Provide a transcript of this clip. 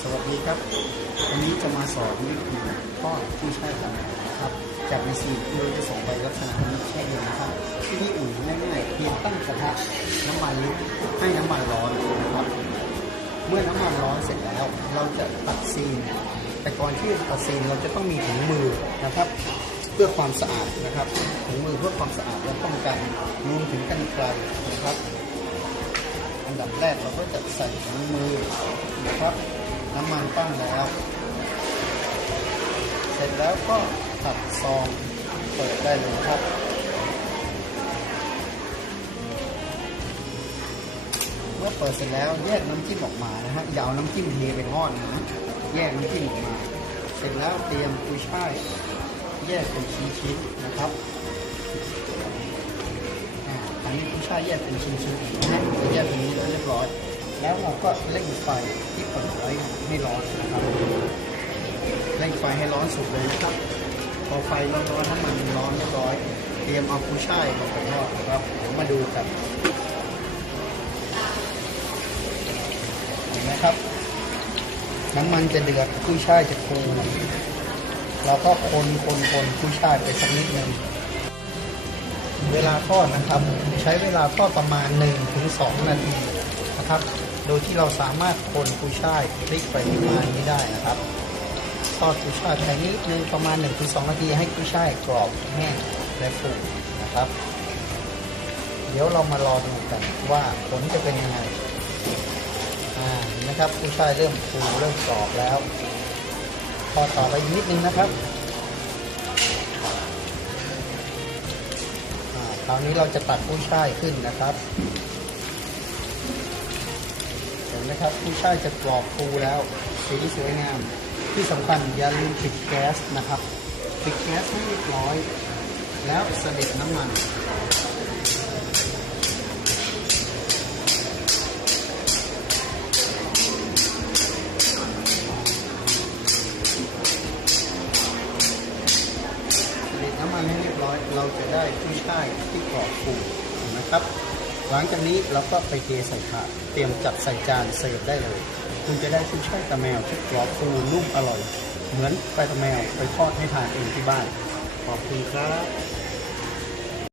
สวัสดีครับ วันนี้จะมาสอนวิธีทอดผู้ช่ายทำนะครับ จากในซีโดยจะส่งไปลักษณะนี้แค่เดียวนะครับ ที่นี่อุ่นง่ายๆเพียงตั้งกระทะน้ำมันลึกให้น้ำมันร้อนนะครับ เมื่อน้ำมันร้อนเสร็จแล้ว เราจะตัดซีน แต่ก่อนที่ตัดซีนเราจะต้องมีถุงมือนะครับ เพื่อความสะอาดนะครับถุงมือเพื่อความสะอาดและป้องกันรวมถึงกันไกลนะครับ อันดับแรกเราก็จะใส่ถุงมือนะครับ น้ำมันตั้งแล้ว เสร็จแล้วก็ตัดซองเปิดได้เลยครับเมื่อเปิดเสร็จแล้วแยกน้ำจิ้มออกมานะฮะอย่าเอาน้ำจิ้มเทไปทอดนะแยกน้ำจิ้มออกมา เสร็จแล้วเตรียมกุ้ยช่ายแยกเป็นชิ้นๆนะครับ อันนี้กุ้ยช่าแยกเป็นชิ้นๆนะฮะแยกเป็นนี้แล้วเรียบร้อย แล้วเราก็เร่งไฟที่เปิดไว้ให้ร้อนนะครับเร่งไฟให้ร้อนสุดเลยนะครับ พอไฟร้อนๆน้ำมันร้อนเรียบร้อย เตรียมเอากุ้ยช่ายลงไปทอดนะครับเดี๋ยวมาดูกันเห็นไหมครับ น้ำมันจะเดือดกุ้ยช่ายจะฟูเราก็คนคนคนกุ้ยช่ายไปสักนิดหนึ่ง เวลาทอดนะครับ ใช้เวลาทอดประมาณ1ถึง2นาทีนะครับ โดยที่เราสามารถคนกุ้ยช่ายพลิกไปประมาณนี้ได้นะครับทอดกุ้ยช่ายไปนิดนึงประมาณ1ถึง2นาทีให้กุ้ยช่ายกรอบแห้งและฟูนะครับ เดี๋ยวเรามารอดูกันว่าผลจะเป็นยังไงอ่านไหมครับผู้ชายเริ่มฟูเริ่มกรอบแล้ว พอต่อไปอีกนิดนึงนะครับ ราวนี้เราจะตัดผู้ชายขึ้นนะครับ เห็นไหมครับผู้ชายจะกรอบฟูแล้วสีสวยงาม ที่สำคัญอย่าลืมปิดแก๊สนะครับ ปิดแก๊สให้เรียบร้อย แล้วเสด็จน้ำมัน จะได้กุ้ยช่ายที่กรอบฟูนะครับ หลังจากนี้เราก็ไปเทใส่ถาดเตรียมจัดใส่จานเสิร์ฟได้เลย คุณจะได้กุ้ยช่ายตะแมวที่กรอบฟูนุ่มอร่อย เหมือนไปลาตะแมวไปทอดให้ทานเองที่บ้านขอบคุณครับ